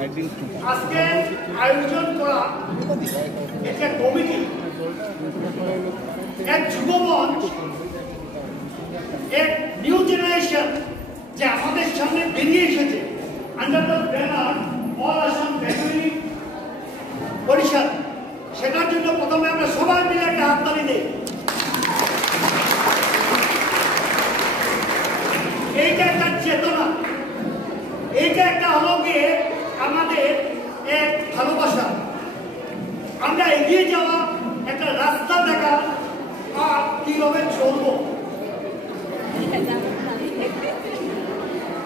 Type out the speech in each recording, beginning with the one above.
আজকে আয়োজন করা একটা কমিটি, এক যুবমঞ্চ, এক নিউ জেনারেশন যে আমাদের সামনে বেরিয়ে এসেছে under the banner all Assam Bengali পরিষদ, সেটার জন্য প্রথমে আমরা সবাই মিলে একটা হাততালি দেই। এইটা একটা চেতনা, এইটা একটা হলো গিয়ে আমাদের এক ভালোবাসা, আমরা এগিয়ে যাওয়া, একটা রাস্তা দেখা আর কিভাবে চলবো।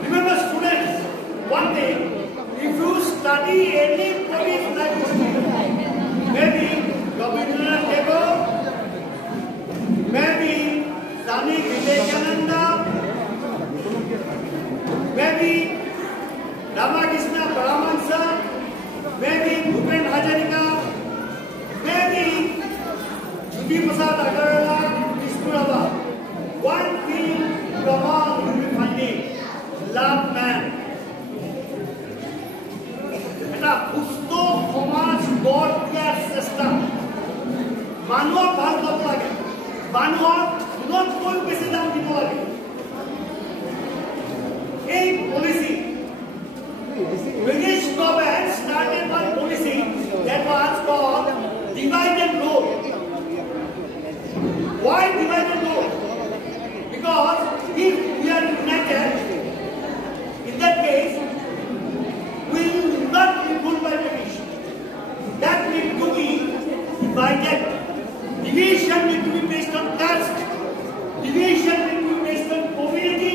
Remember students, one day if you study any police like maybe Rabindranath Tagore, maybe Swami Vivekananda, maybe Ramakrishna Paramahansa, maybe Bhupen Hazarika, maybe Jyoti Prasad Agarwala, Vishnu. One thing from all you will be finding, love man. এটা সুস্থ সমাজ গড় দিয়াৰ চেষ্টা, মানুহক ভাল পাব লাগে, মানুহক গুণতকৈ বেছি দাম দিব লাগে। এই policy British government started one policy that was called divide and rule. Why divide and rule? Because if we are united, in that case, we will not be ruled by British. That need to be divided. Division need to be based on caste. Division need to be based on community.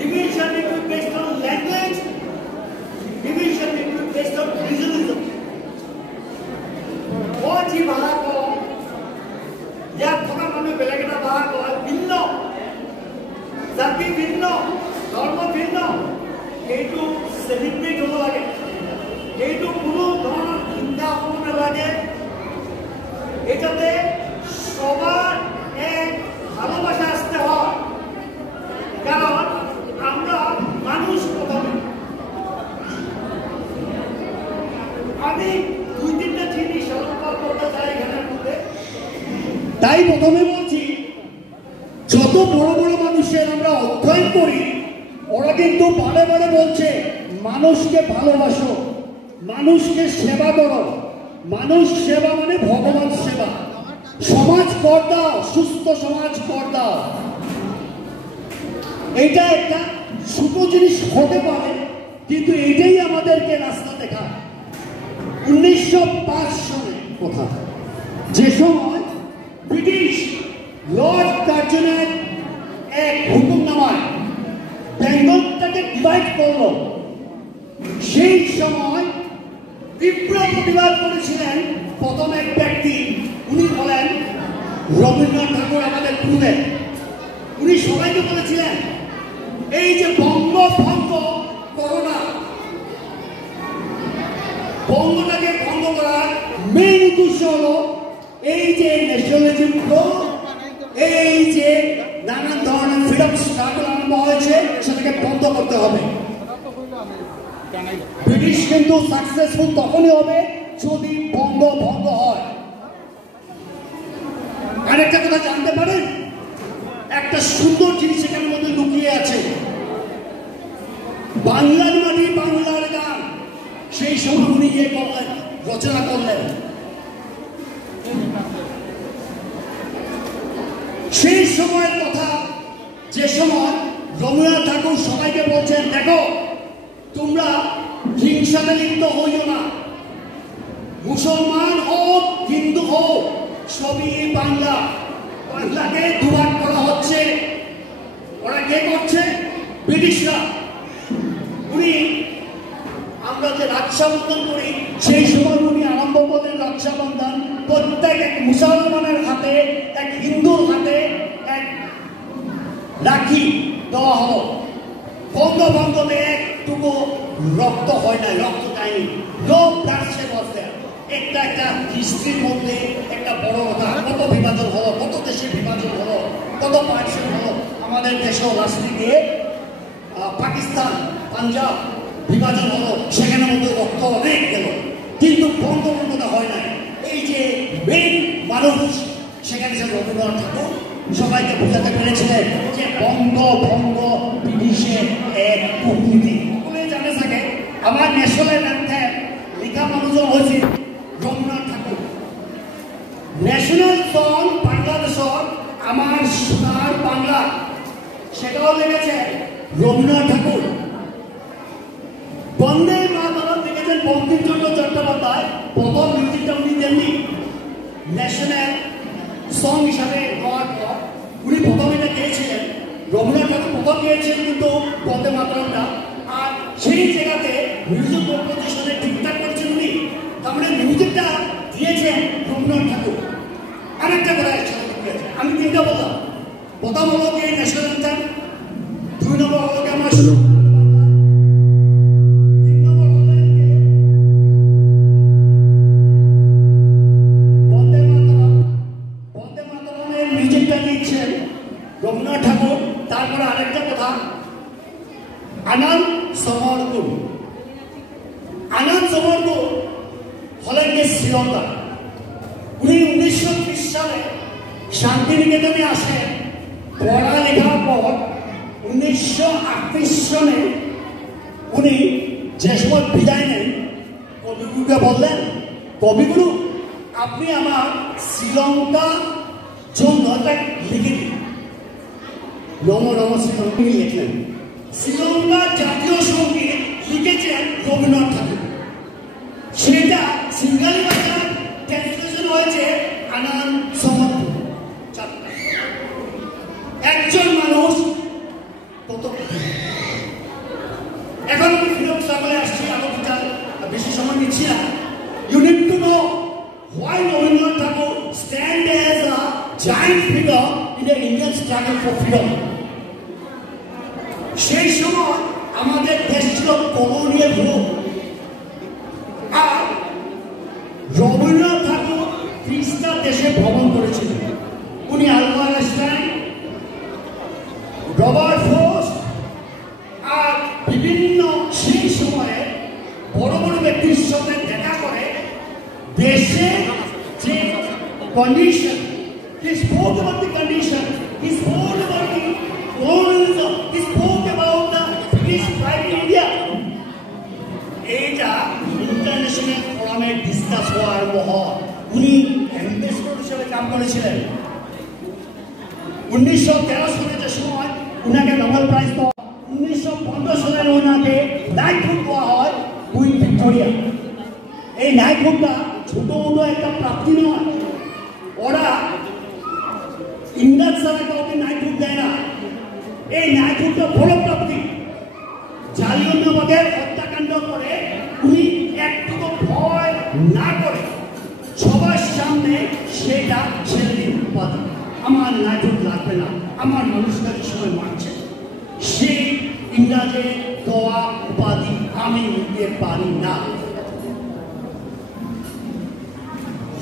Division need to be based on language. Division need to be based on regionalism. बहुत ही बाहर को या थोड़ा माने बेलेगना बाहर को भिन्न जाति भिन्न धर्म भिन्न এইটো সেলিব্রেট হব লাগে, এইটো কোনো ধৰণৰ চিন্তা হ'ব নালাগে, এটাতে সবার এক ভালোবাসা আসতে হয়। কারণ আমরা মানুষ প্রথমে। আমি দুই তিনটা জিনিস আলোচনা করতে চাই এখানের মধ্যে। তাই প্রথমে বলছি, যত বড় বড় মানুষের আমরা অধ্যয়ন করি, ওরা কিন্তু বারে বারে বলছে মানুষকে ভালোবাসো, মানুষকে সেবা করো। মানুষ সেবা মানে ভগবান সেবা। সমাজ কর দাও, সুস্থ সমাজ কর দাও। এটা একটা ছোট জিনিস হতে পারে, কিন্তু এটাই আমাদেরকে রাস্তা দেখায়। 1905 সনে কথা, যে সময় ব্রিটিশ লর্ড কার্জনের এক হুকুমনামায় বেঙ্গলটাকে ডিভাইড করলো, সেই সময় তীব্র প্রতিবাদ করেছিলেন প্রথম এক ব্যক্তি, উনি বলেন রবীন্দ্রনাথ ঠাকুর, আমাদের গুরুদেব। উনি সবাইকে বলেছিলেন এই যে বঙ্গভঙ্গ করোনা, বঙ্গটাকে ভঙ্গ করার মেইন উদ্দেশ্য হলো এই যে ন্যাশনালিজম, এই যে নানান ধরনের ফ্রিডম স্ট্রাগল আরম্ভ হয়েছে, সেটাকে বন্ধ করতে হবে। ব্রিটিশ কিন্তু সাকসেসফুল তখনই হবে যদি বঙ্গভঙ্গ হয়। আরেকটা কথা জানতে পারেন, একটা সুন্দর জিনিস এখানের মধ্যে লুকিয়ে আছে। বাংলার মাটি বাংলার গান, সেই সময় উনি ইয়ে করলেন, রচনা করলেন। সেই সময়ের কথা, যে সময় রবীন্দ্রনাথ ঠাকুর সবাইকে বলছেন, দেখো তোমরা হিংসাতে লিপ্ত হইও না, মুসলমান হোক হিন্দু হোক সবই বাংলা, বাংলাকে দুভাগ করা হচ্ছে। ওরা কে করছে? ব্রিটিশরা। উনি, আমরা যে রক্ষাবন্ধন করি, সেই সময় উনি আরম্ভ করলেন রক্ষাবন্ধন। প্রত্যেক এক মুসলমানের হাতে, এক হিন্দুর হাতে এক রাখি দেওয়া হলো। বঙ্গভঙ্গতে একটুকু রক্ত হয় না, রক্ত যায়নি। লোক রাষ্ট্রে বসে একটা একটা হিস্ট্রির মধ্যে একটা বড় কথা, কত বিভাজন হলো, কত দেশের বিভাজন হলো, কত পার্টিশন হলো। আমাদের দেশেও রাষ্ট্রীয় পাকিস্তান, পাঞ্জাব, বিভাজন হলো, সেখানে মধ্যে রক্ত অনেক গেল, কিন্তু বঙ্গবন্ধুটা হয় নাই। এই যে মেইন মানুষ সেখানে সে রবীন্দ্রনাথ ঠাকুর সবাইকে বোঝাতে পেরেছিলেন যে বঙ্গ ব্রিটিশের এক কূটনীতি। বলে জানে থাকে আমার ন্যাশনাল অ্যান্থেম লেখা মানুষজন হয়েছে রবীন্দ্রনাথ ঠাকুর। ন্যাশনাল সং বাংলাদেশর আমার সোনার বাংলা, সেটাও লিখেছে রবীন্দ্রনাথ ঠাকুর। বন্দে মাতরম লিখেছেন বঙ্কিমচন্দ্র চট্টোপাধ্যায়। প্রথম মিউজিকটা উনি দেননি ন্যাশনাল সং হিসাবে হওয়ার পর উনি প্রথম এটা গিয়েছিলেন, রবীন্দ্রনাথ ঠাকুর প্রথম গিয়েছিলেন কিন্তু বন্দে মাতরমটা। আর সেই জায়গাতে মিউজিক কম্পোজিশনে ঠিকঠাক করেছেন উনি, তার মানে মিউজিকটা দিয়েছেন রবীন্দ্রনাথ ঠাকুর। আরেকটা কথা একসাথে দিয়েছে, আমি তিনটা বললাম। প্রথম হলো কি ন্যাশনাল অ্যান্থেম, 2 নম্বর হলো কি আমার রবীন্দ্রনাথ ঠাকুর। তারপরে আরেকটা কথা, আনন্দ সমরগুল। আনন্দ সমরগুল হলেন যে শ্রীলঙ্কা। উনি 1930 সালে শান্তিনিকেতনে আসেন। পড়ালেখার পর 1938 সনে উনি যে সময় বিদায় নেন, কবিগুরুকে বললেন, কবিগুরু আপনি আমার শ্রীলঙ্কা জন্য লিখে দিন। রম রম শ্রীলঙ্কা লিখলেন। শ্রীলঙ্কার জাতীয় সঙ্গীত লিখেছেন রবীন্দ্রনাথ ঠাকুর। সেটা সিঙ্গালি ভাষায় ট্রান্সলেশন হয়েছে আনন্দ সমরগুল। একজন মানুষ কত এখন আমি ফিরত সকলে আসছি, আলোচনা বেশি সময় নিচ্ছি না। You need to know why Rabindranath Tagore stand as a giant figure in the Indian struggle for freedom. সেই সময় আমাদের দেশ ছিল কলোনিয়াল রূপ, আর রবীন্দ্রনাথ ঠাকুর 30টা দেশে ভ্রমণ করেছিলেন। উনি আলবার্ট আইনস্টাইন, রবার্ট ফ্রস্ট আর বিভিন্ন সেই সময়ে বড় বড় ব্যক্তির সঙ্গে দেখা করে দেশের যে condition, he spoke about the condition, he spoke about the colonialism, he spoke about the British pride in India. এইটা ইন্টারন্যাশনাল ফোরামে ডিসকাস হওয়া আরম্ভ হয়। উনি অ্যাম্বাসেডর হিসেবে কাজ করেছিলেন। 1913 সালে যে সময় উনাকে নোবেল প্রাইজ দেওয়া, 1915 সালে ওনাকে নাইটহুড দেওয়া হয় কুইন ভিক্টোরিয়া। এই নাইটহুডটা ছোট মোটো একটা প্রাপ্তি নয়, ওরা ইংরেজ ছাড়া কাউকে নাইটহুড দেয় না। এই নাইটহুডটা বড় প্রাপ্তি। জালিয়ানওয়ালাবাগের হত্যাকাণ্ড করে উনি একটুকু ভয় না করে সবার সামনে সেটা ছেড়ে দিন, উপাধি আমার নাইটহুড লাগবে না, আমার মানুষটা সময় মারছে, সেই ইংরাজের দেওয়া উপাধি আমি নিতে পারি না।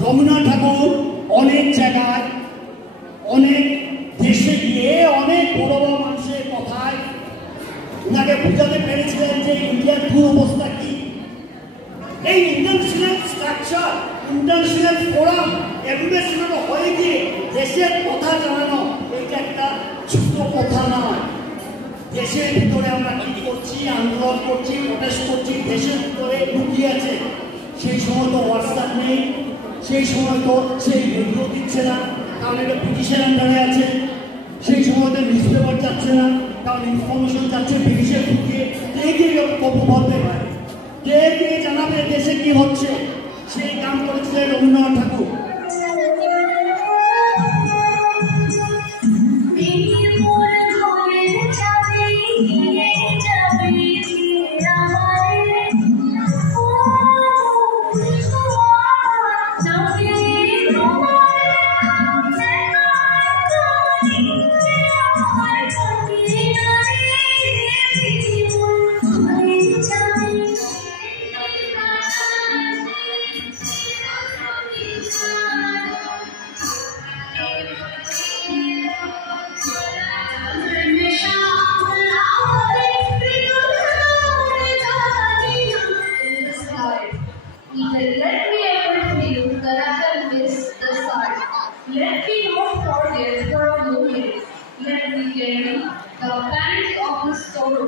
রবীন্দ্রনাথ ঠাকুর অনেক জায়গায় অনেক দেশে গিয়ে অনেক বড় বড় মানুষের কথায় উনাকে বোঝাতে পেরেছিলেন যে ইন্ডিয়ার দুরবস্থা কি। এই international structure, international forum, educational হয়ে গিয়ে দেশের কথা জানানো এটা একটা ছোট কথা নয়। দেশের ভিতরে আমরা কি করছি, আন্দোলন করছি, প্রটেস্ট করছি, দেশের ভিতরে লুকিয়ে আছে। সেই সময় তো হোয়াটসঅ্যাপ নেই, সেই সময় তো সেই রেডিও দিচ্ছে না, কারণ এটা ব্রিটিশের আন্ডারে আছে। সেই সময় তো নিউজ পেপার যাচ্ছে না, কারণ ইনফরমেশন যাচ্ছে ব্রিটিশের ঢুকিয়ে। কে কে বলবে, কে কে জানাবে দেশে কি হচ্ছে, সেই কাম করেছিলেন রবীন্দ্রনাথ ঠাকুর। the parents of this sorrow.